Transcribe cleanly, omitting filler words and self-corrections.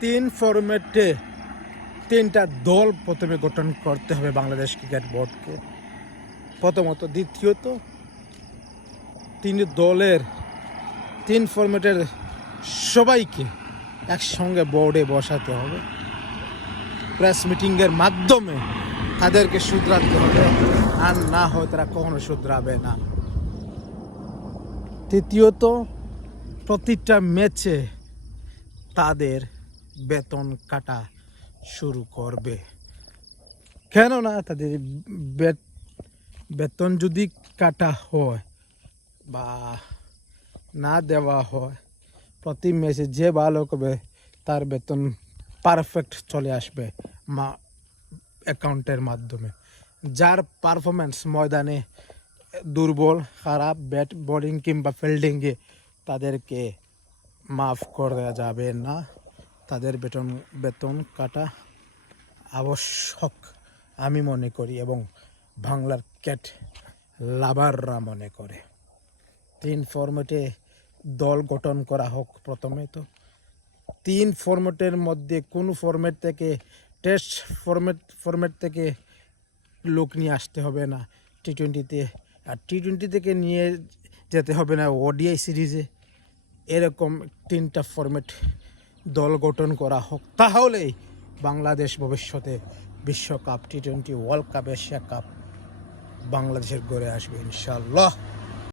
তিন ফরম্যাটে তিনটা দল প্রথমে গঠন করতে হবে বাংলাদেশ ক্রিকেট বোর্ডকে, প্রথমত। দ্বিতীয়ত, তিন দলের তিন ফরম্যাটের সবাইকে একসঙ্গে বোর্ডে বসাতে হবে, প্রেস মিটিংয়ের মাধ্যমে তাদেরকে শুধরাতে হবে, আর না হয় তারা কখনো শুধরাবে না। তৃতীয়ত, প্রতিটা ম্যাচে তাদের বেতন কাটা শুরু করবে, কেননা তাদের বেতন যদি কাটা হয় বা না দেওয়া হয়, প্রতি ম্যাচে যে ভালো করবে তার বেতন পারফেক্ট চলে আসবে অ্যাকাউন্টের মাধ্যমে। যার পারফরমেন্স ময়দানে দুর্বল, খারাপ, ব্যাট বোলিং কিংবা ফিল্ডিংয়ে, তাদেরকে মাফ করা যাবে না। তাদের বেতন কাটা আবশ্যক আমি মনে করি, এবং বাংলার ক্রিকেট লাভাররা মনে করে। তিন ফরম্যাটে দল গঠন করা হোক প্রথমে। তো তিন ফরম্যাটের মধ্যে কোন ফরম্যাট থেকে, টেস্ট ফরম্যাট থেকে লোক নিয়ে আসতে হবে না টি-20-তে, আর টি-20 থেকে নিয়ে যেতে হবে না ওডিআই সিরিজে। এরকম তিনটা ফরম্যাট দল গঠন করা হোক, তাহলেই বাংলাদেশ ভবিষ্যতে বিশ্বকাপ, টি-20, ওয়ার্ল্ড কাপ, এশিয়া কাপ বাংলাদেশের গড়ে আসবে ইনশাআল্লাহ।